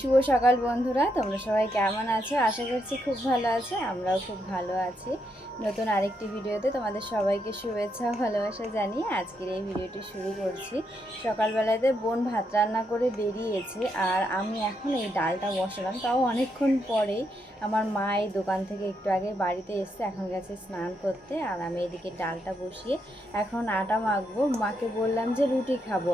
শুভ সকাল বন্ধুরা, তোমরা সবাই কেমন আছো? আশা করছি খুব ভালো আছো, আমরাও খুব ভালো আছি। নতুন আরেকটি ভিডিওতে তোমাদের সবাইকে শুভেচ্ছা ভালোবাসা জানিয়ে আজকের এই ভিডিওটি শুরু করছি। সকালবেলাতে বোন ভাত রান্না করে বেরিয়েছে আর আমি এখন এই ডালটা বসালাম, তাও অনেকক্ষণ পরেই। আমার মা এই দোকান থেকে একটু আগে বাড়িতে এসছে, এখন গেছে স্নান করতে আর আমি এদিকে ডালটা বসিয়ে এখন আটা মাখবো। মাকে বললাম যে রুটি খাব।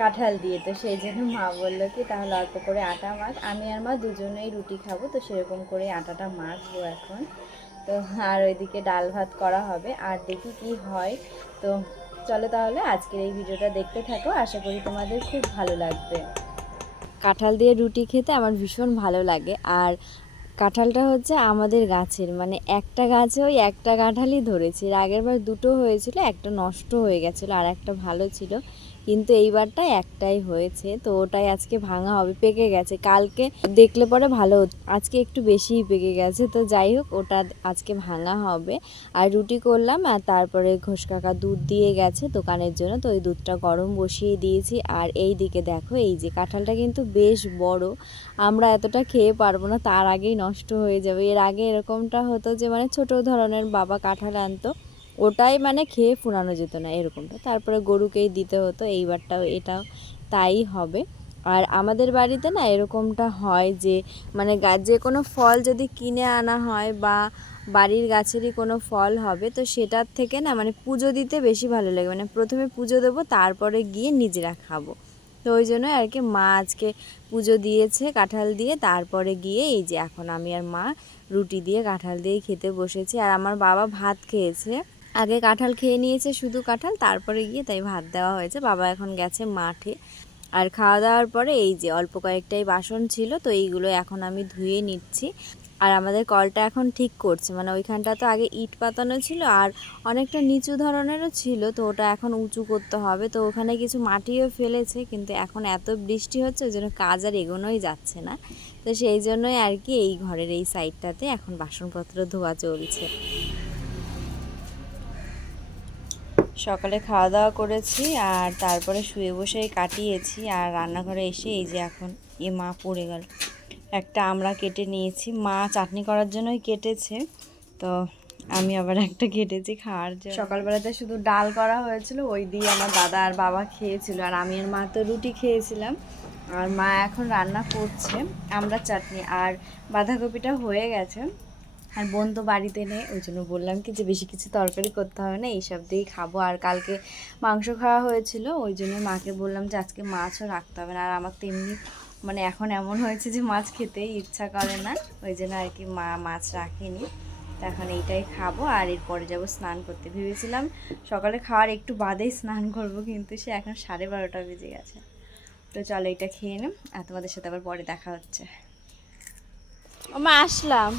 কাঁঠাল দিয়ে, তো সেই জন্য মা বলল কি, তাহলে অল্প করে আটা মাখ। আমি আর মা দুজনেই রুটি খাব, তো সেরকম করে আটাটা মাখবো এখন। তো আর ওইদিকে ডাল ভাত করা হবে, আর দেখি কি হয়। তো চলো তাহলে আজকের এই ভিডিওটা দেখতে থাকো, আশা করি তোমাদের খুব ভালো লাগবে। কাঁঠাল দিয়ে রুটি খেতে আমার ভীষণ ভালো লাগে, আর কাঁঠালটা হচ্ছে আমাদের গাছের মানে একটা গাছে ওই একটা কাঁঠালই ধরেছি। এর আগের বার দুটো হয়েছিল, একটা নষ্ট হয়ে গেছিল, আর একটা ভালো ছিল। কিন্তু এইবারটা একটাই হয়েছে। তো ওটাই আজকে ভাঙা হবে, পেকে গেছে। কালকে দেখলে পরে ভালো আজকে একটু বেশিই পেকে গেছে। তো যাই হোক, ওটা আজকে ভাঙা হবে। আর রুটি করলাম, আর তারপরে ঘোষ কাকা দুধ দিয়ে গেছে দোকানের জন্য। তো ওই দুধটা গরম বসিয়ে দিয়েছি। আর এই দিকে দেখো, এই যে কাঁঠালটা কিন্তু বেশ বড়। আমরা এতটা খেয়ে পারব না, তার আগেই নষ্ট হয়ে যাবে। এর আগে এরকমটা হতো যে মানে ছোট ধরনের বাবা কাঁঠাল আনতো। ওটাই মানে খেয়ে ফুরানো যেত না এরকমটা। তারপরে গরুকেই দিতে হতো, এইবারটাও এটাও তাই হবে। আর আমাদের বাড়িতে না এরকমটা হয় যে মানে গা- যে কোনো ফল যদি কিনে আনা হয় বা বাড়ির গাছেরই কোনো ফল হবে, তো সেটার থেকে না মানে পুজো দিতে বেশি ভালো লাগে। মানে প্রথমে পুজো দেবো, তারপরে গিয়ে নিজেরা খাব। তো ওই জন্য আর কি মা আজকে পুজো দিয়েছে কাঁঠাল দিয়ে, তারপরে গিয়ে এই যে এখন আমি আর মা রুটি দিয়ে কাঁঠাল দিয়েই খেতে বসেছি। আর আমার বাবা ভাত খেয়েছে। আগে কাঁঠাল খেয়ে নিয়েছে শুধু কাঁঠাল, তারপরে গিয়ে তাই ভাত দেওয়া হয়েছে। বাবা এখন গেছে মাঠে। আর খাওয়া দাওয়ার পরে এই যে অল্প কয়েকটাই বাসন ছিল, তো এইগুলো এখন আমি ধুয়ে নিচ্ছি। আর আমাদের কলটা এখন ঠিক করছে মানে ওইখানটা তো আগে ইট পাতানো ছিল আর অনেকটা নিচু ধরনেরও ছিল, তো ওটা এখন উঁচু করতে হবে। তো ওখানে কিছু মাটিও ফেলেছে, কিন্তু এখন এত বৃষ্টি হচ্ছে ওই জন্য কাজ আর এগোনোই যাচ্ছে না। তো সেই জন্যই আর কি এই ঘরের এই সাইডটাতে এখন বাসনপত্র ধোয়া চলছে। সকালে খাওয়া দাওয়া করেছি আর তারপরে শুয়ে বসেই কাটিয়েছি আর রান্নাঘরে এসে এই যে এখন এ মা পড়ে গেল। একটা আমরা কেটে নিয়েছি। মা চাটনি করার জন্যই কেটেছে। তো আমি আবার একটা কেটেছি খাওয়ার জন্য। সকালবেলাতে শুধু ডাল করা হয়েছিল, ওই দিয়ে আমার দাদা আর বাবা খেয়েছিল। আর আমি আর মা তো রুটি খেয়েছিলাম। আর মা এখন রান্না করছে আমরা চাটনি। আর বাঁধাকপিটা হয়ে গেছে। আর বোন তো বাড়িতে নেই, ওই জন্য বললাম কি যে বেশি কিছু তরকারি করতে হবে না, এইসব দিয়েই খাব। আর কালকে মাংস খাওয়া হয়েছিল, ওই জন্য মাকে বললাম যে আজকে মাছও রাখতে হবে না। আর আমার তো এমনি মানে এখন এমন হয়েছে যে মাছ খেতেই ইচ্ছা করে না, ওই জন্য আর কি মা মাছ রাখেনি। তো এখন এইটাই খাব, আর এরপরে যাব স্নান করতে। ভেবেছিলাম সকালে খাওয়ার একটু বাদেই স্নান করব, কিন্তু সে এখন সাড়ে বারোটা বেজে গেছে। তো চলো এটা খেয়ে নেব আর তোমাদের সাথে আবার পরে দেখা হচ্ছে। মা, আসলাম।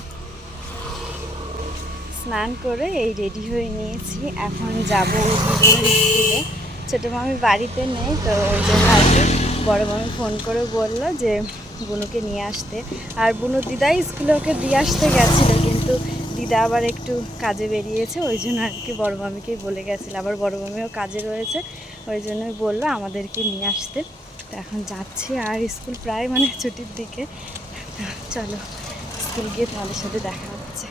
স্নান করে এই রেডি হয়ে নিয়েছি। এখন যাব স্কুলে ছোটো মামি বাড়িতে নেই, তো ওই জন্য আর কি বড়ো মামি ফোন করে বলল যে, বুনুকে নিয়ে আসতে। আর বুনু দিদাই স্কুলে ওকে দিয়ে আসতে গেছিল, কিন্তু দিদা আবার একটু কাজে বেরিয়েছে, ওই জন্য আর কি বড়ো মামিকেই বলে গেছিল। আবার বড়ো মামিও কাজে রয়েছে, ওই জন্যই বলল আমাদেরকে নিয়ে আসতে। তো এখন যাচ্ছি, আর স্কুল প্রায় মানে ছুটির দিকে। চলো, স্কুল গিয়ে তোমাদের সাথে দেখা হচ্ছে।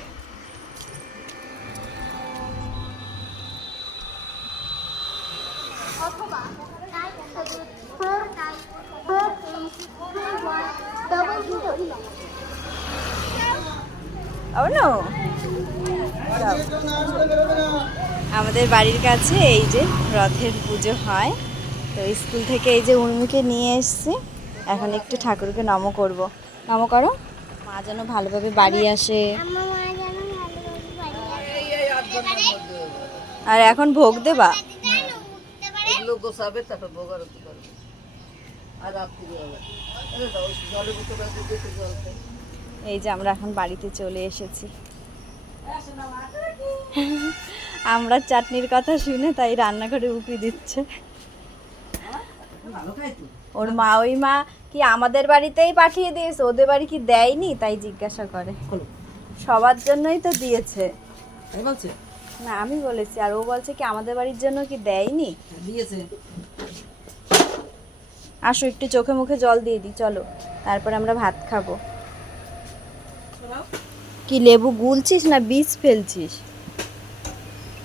Oh no! আমাদের বাড়ির কাছে এই যে রথের পুজো হয়, তো স্কুল থেকে এই যে উর্মিকে নিয়ে এসছি। এখন একটু ঠাকুরকে নম করব। নম করো। মা যেন ভালোভাবে বাড়ি আসে। মা যেন ভালোভাবে বাড়ি আসে আর এখন ভোগ দেবা? এগুলো গোছাবে তারপর আরতি করবে। আর রাত্রি জল। এই যে আমরা এখন বাড়িতে চলে এসেছি। আমরা চাটনির কথা শুনে তাই রান্নাঘরে উপি দিচ্ছে। ওর মা ওই মা কি আমাদের বাড়িতেই পাঠিয়ে দিয়েছে? ওদের বাড়ি কি দেয়নি? তাই জিজ্ঞাসা করে। সবার জন্যই তো দিয়েছে। তাই বলছে? না আমি বলেছি আর ও বলছে কি আমাদের বাড়ির জন্য কি দেয়নি? দিয়েছে। আসো একটু চোখে মুখে জল দিয়ে দিই চলো। তারপর আমরা ভাত খাব। কি লেবু গুলছিস না বীজ ফেলছিস?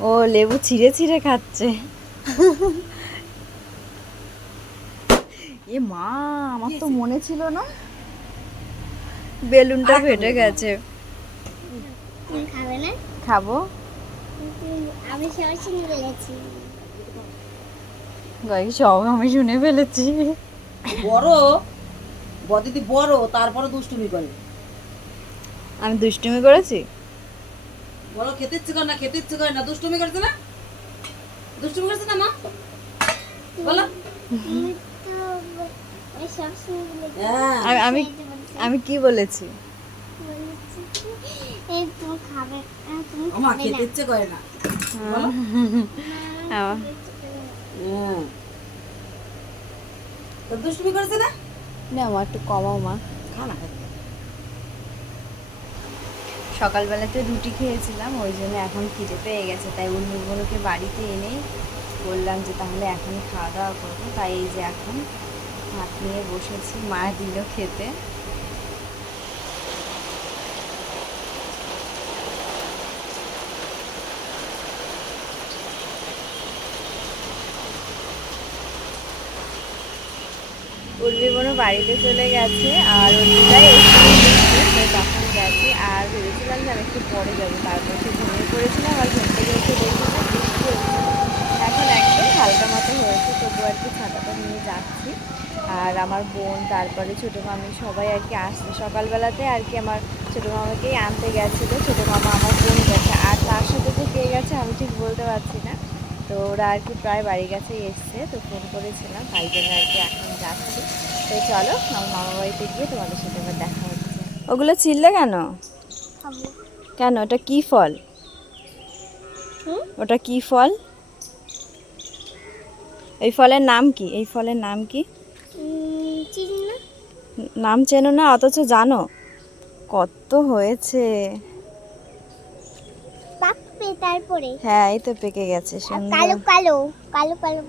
ও লেবু ছিঁড়ে ছিঁড়ে খাচ্ছে। এ মা আমার তো মনে ছিল না। বেলুনটা ফেটে গেছে। খাবে না? খাব। আমি সঙ্গে বলেছি গাই সব আমি শুনে ফেলেছি। বড়? বদিদি বড় তারপরে দুষ্টুমি করে। আমি দুষ্টুমি করেছি? বলো খেতে ইচ্ছে করে না খেতে ইচ্ছে করে না দুষ্টুমি করছে না? দুষ্টুমি করছে না মা? বলো। আমি হ্যাঁ। আমি কি বলেছি? খেতে ইচ্ছে করে না। হ্যাঁ তো দুষ্টুমি করেছে না? না আমার একটু কমাও মা। খা সকালবেলাতে রুটি খেয়েছিলাম ওই জন্য এখন খিদে পেয়ে গেছে। তাই উর্মিগুলোকে বাড়িতে এনে বললাম যে তাহলে এখন খাওয়া দাওয়া করব। তাই এই যে এখন ভাত নিয়ে বসেছি মা দিল খেতে। উর্মি বোনও বাড়িতে চলে গেছে আর উর্মিটাই এসে তখন গেছে আর ভেবেছিলাম যে আমি একটু পরে যাব। তারপর সে ঘুমিয়ে পড়েছিলাম আর ঘুম থেকে উঠে দেখি যে বৃষ্টি এখন একদম হালকা মতো হয়েছে, তবু আর কি ছাতাটা নিয়ে যাচ্ছি। আর আমার বোন, তারপরে ছোটো মামি সবাই আর কি আসছে। সকালবেলাতে আর কি আমার ছোটো মামাকেই আনতে গেছিল। ছোটো মামা আমার বোন গেছে। আর তার সাথে তো কে গেছে আমি ঠিক বলতে পারছি না। তো ওরা আর কি প্রায় বাড়ির কাছেই এসছে তো ফোন করেছিলাম তাই জন্য আর কি এখন যাচ্ছি। তো চলো আমার মামা বাড়িতে গিয়ে তোমাদের সাথে এবার দেখা হচ্ছে। ওগুলো ছিললে কেন? কেন? ওটা কি ফল? ওটা কি ফল? এই ফলের নাম কি? এই ফলের নাম কি? নাম চেনো না অথচ জানো। কত হয়েছে? পাকবে তারপরে। হ্যাঁ এই তো পেকে গেছে সুন্দর কালো কালো কালো কালো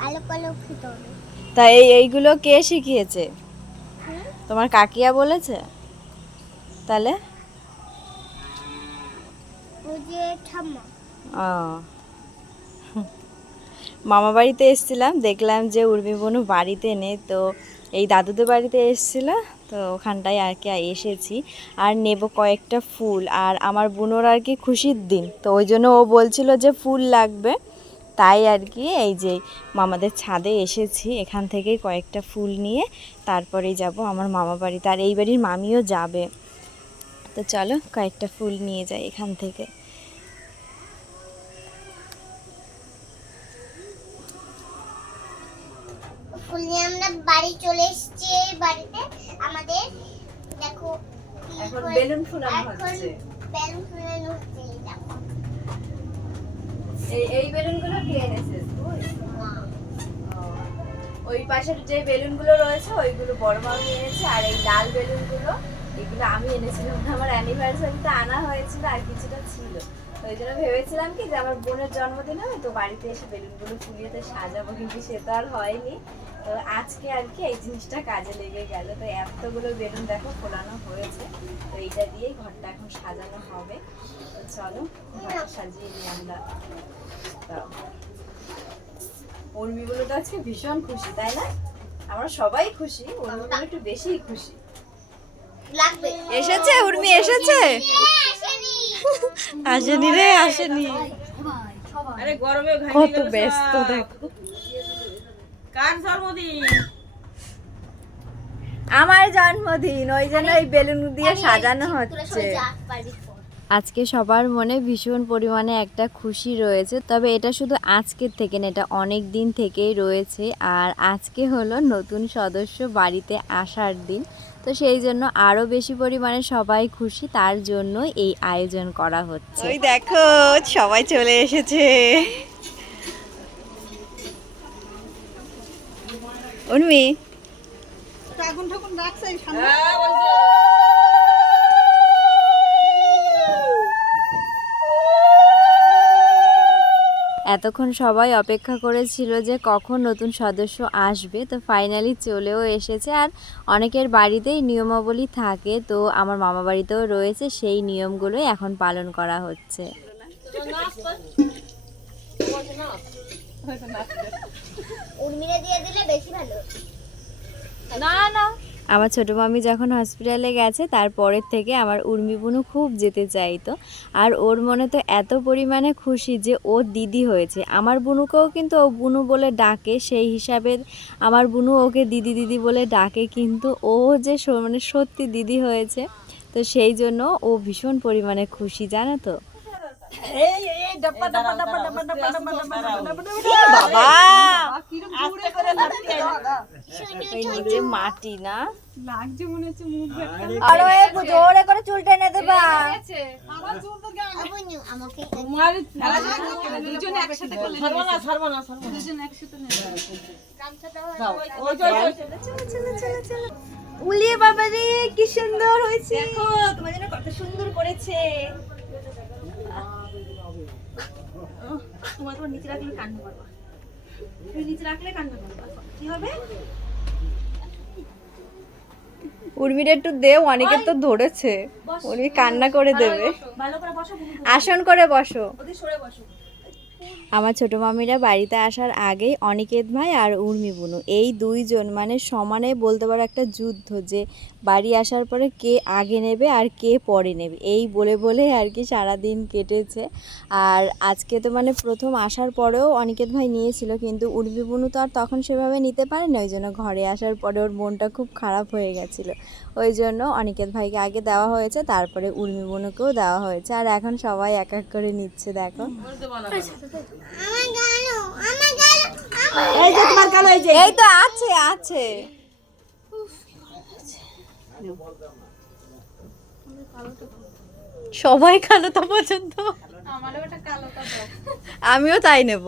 কালো কালো খেতে হবে তা এই এইগুলো কে শিখিয়েছে? তোমার কাকিয়া বলেছে? তাহলে? মামা বাড়িতে এসেছিলাম দেখলাম যে উর্মি বোনু বাড়িতে নেই তো এই দাদুদের বাড়িতে এসেছিল। তো ওখানটায় আর কি এসেছি। আর নেব কয়েকটা ফুল। আর আমার বোনোর আর কি খুশির দিন। তো ওই জন্য ও বলছিল যে ফুল লাগবে। তাই আর কি এই যে মামাদের ছাদে এসেছি। এখান থেকেই কয়েকটা ফুল নিয়ে তারপরেই যাব আমার মামা বাড়িতে। আর এই বাড়ির মামিও যাবে। তো চলো কয়েকটা ফুল নিয়ে যাই এখান থেকে। ফুল নিয়ে আমরা বাড়ি চলে এসেছি এই বাড়িতে। আমাদের দেখো এখন বেলুন ফোলানো হচ্ছে। বেলুন ফুলানো হচ্ছে এই দেখো। এই এই বেলুনগুলো কে এনেছে? ওই পাশের যে বেলুনগুলো রয়েছে ওইগুলো বড় মামি এনেছে আর এই লাল বেলুনগুলো এগুলো আমি এনেছিলাম আমার অ্যানিভার্সারিতে আনা হয়েছিল আর কিছুটা ছিল। ওই জন্য ভেবেছিলাম কি যে আমার বোনের জন্মদিন হবে তো বাড়িতে এসে বেলুনগুলো ফুলিয়ে সাজাবো কিন্তু সে তো আর হয়নি। তো আজকে আর কি এই জিনিসটা কাজে লেগে গেল। তো এতগুলো বেলুন দেখো ফোলানো হয়েছে। তো এইটা দিয়েই ঘরটা এখন সাজানো হবে। তো চলো ঘরটা সাজিয়ে নিই আমরা। উর্মি বলে তো আজকে ভীষণ খুশি তাই না? আমরা সবাই খুশি উর্মিগুলো একটু বেশিই খুশি। লাগবে। এসেছে উর্মি এসেছে? আসেনি আসেনি রে আসেনি। আরে গরমে ঘাইটে কত ব্যস্ত। দেখো। কার জন্মদিন? আমার জন্মদিন ওই জন্য এই বেলুন দিয়ে সাজানো হচ্ছে। আজকে সবার মনে ভীষণ পরিমাণে একটা খুশি রয়েছে তবে এটা শুধু আজকের থেকে না এটা অনেক দিন থেকেই রয়েছে। আর আজকে হলো নতুন সদস্য বাড়িতে আসার দিন তো সেই জন্য আরও বেশি পরিমাণে সবাই খুশি তার জন্য এই আয়োজন করা হচ্ছে। ওই দেখো সবাই চলে এসেছে। বলছে। এতক্ষণ সবাই অপেক্ষা করেছিল যে কখন নতুন সদস্য আসবে, তো ফাইনালি চলেও এসেছে আর অনেকের বাড়িতেই নিয়মাবলী থাকে, তো আমার মামা বাড়িতেও রয়েছে, সেই নিয়মগুলোই এখন পালন করা হচ্ছে উর্মিরে দিয়ে দিলে বেশি ভালো। না না। আমার ছোটো মামি যখন হসপিটালে গেছে তারপরের থেকে আমার উর্মি বুনু খুব যেতে চাইতো। আর ওর মনে তো এত পরিমাণে খুশি যে ও দিদি হয়েছে। আমার বুনুকেও কিন্তু ও বুনু বলে ডাকে সেই হিসাবে আমার বুনু ওকে দিদি দিদি বলে ডাকে কিন্তু ও যে স- মানে সত্যি দিদি হয়েছে তো সেই জন্য ও ভীষণ পরিমাণে খুশি জানো তো? মাটি না জোরে করে চুল উলিয়ে বাবা রে কি সুন্দর হয়েছে। দেখো, তোমার জন্য কত সুন্দর করেছে। তোমার তোমার নিচে রাখলে কান্না পারবা তুমি নিচে রাখলে কান্না পারবা কি হবে? উর্মির একটু দেও অনেকে তো ধরেছে। উনি কান্না করে দেবে। ভালো করে বসো আসন করে বসো। সরে বসো। আমার ছোটো মামিরা বাড়িতে আসার আগেই অনিকেত ভাই আর উর্মি বুনু, এই দুইজন মানে সমানে বলতে পারো একটা যুদ্ধ যে বাড়ি আসার পরে কে আগে নেবে আর কে পরে নেবে। এই বলে বলে আর কি সারাদিন কেটেছে। আর আজকে তো মানে প্রথম আসার পরেও অনিকেত ভাই নিয়েছিল, কিন্তু উর্মি বুনু তো আর তখন সেভাবে নিতে পারেনি, ওই জন্য ঘরে আসার পরে ওর মনটা খুব খারাপ হয়ে গেছিল। ওই জন্য অনিকেত ভাইকে আগে দেওয়া হয়েছে তারপরে উর্মি বুনুকেও দেওয়া হয়েছে। আর এখন সবাই এক এক করে নিচ্ছে দেখো। আমার গানো আমার গানো এই যে তোমার কালো এই যে। এই তো আছে আছে। সবাই কালোটা পছন্দ? আমিও তাই নেব।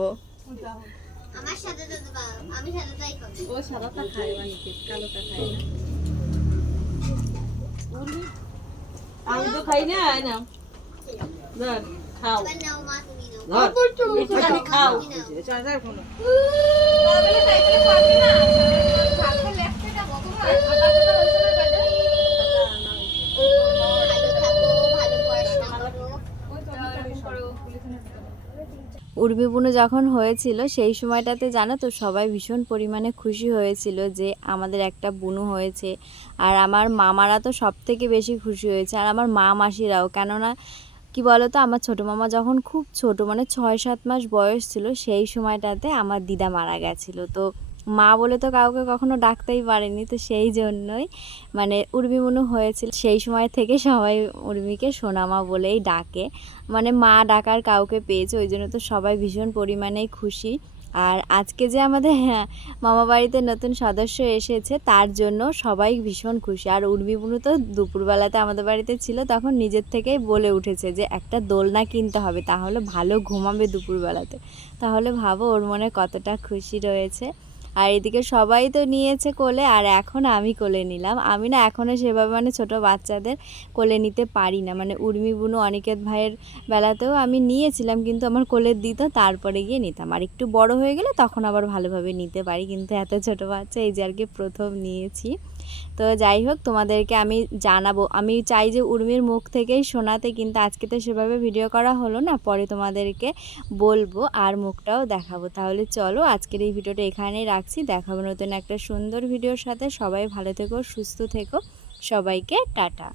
আমার সাথে তো আমি সাথে তাই ও সাদাটা খায় অনেকে কালোটা খায় না। আমি তো খাই না আয় না। ধর খাও। একটুখানি খাও ভালো থাকো ভালো পড়াশোনা করো উর্মি বুনু যখন হয়েছিল, সেই সময়টাতে জানো তো সবাই ভীষণ পরিমাণে খুশি হয়েছিল যে আমাদের একটা বুনু হয়েছে। আর আমার মামারা তো সব থেকে বেশি খুশি হয়েছে, আর আমার মা মাসিরাও। কেননা কি বলো তো আমার ছোটো মামা যখন খুব ছোট মানে ছয় সাত মাস বয়স ছিল, সেই সময়টাতে আমার দিদা মারা গেছিল। তো মা বলে তো কাউকে কখনো ডাকতেই পারেনি তো সেই জন্যই। মানে উর্মি মনু হয়েছিল সেই সময় থেকে সবাই উর্মিকে সোনামা বলেই ডাকে। মানে মা ডাকার কাউকে পেয়েছে ওই জন্য তো সবাই ভীষণ পরিমাণেই খুশি। আর আজকে যে আমাদের হ্যাঁ, মামা বাড়িতে নতুন সদস্য এসেছে তার জন্য সবাই ভীষণ খুশি। আর উর্মি বুনু তো দুপুরবেলাতে আমাদের বাড়িতে ছিল তখন নিজের থেকেই বলে উঠেছে যে একটা দোলনা কিনতে হবে তাহলে ভালো ঘুমাবে দুপুরবেলাতে। তাহলে ভাবো ওর মনে কতটা খুশি রয়েছে। আর এদিকে সবাই তো নিয়েছে কোলে, আর এখন আমি কোলে নিলাম। আমি না এখনও সেভাবে মানে ছোট বাচ্চাদের কোলে নিতে পারি না। মানে উর্মি, বুনু, অনিকেত ভাইয়ের বেলাতেও আমি নিয়েছিলাম, কিন্তু আমার কোলে দিত, তারপরে গিয়ে নিতাম। আর একটু বড় হয়ে গেলে তখন আবার ভালোভাবে নিতে পারি, কিন্তু এত ছোট বাচ্চা, এই যে আর কি প্রথম নিয়েছি। তো যাই হোক, তোমাদেরকে আমি জানাব। আমি চাই যে উর্মির মুখ থেকেই শোনাতে, কিন্তু আজকে তো সেভাবে ভিডিও করা হলো না, পরে তোমাদেরকে বলব আর মুখটাও দেখাবো। তাহলে চলো, আজকের এই ভিডিওটা এখানেই রাখছি। দেখাবো নতুন একটা সুন্দর ভিডিওর সাথে। সবাই ভালো থেকো, সুস্থ থেকো। সবাইকে টাটা।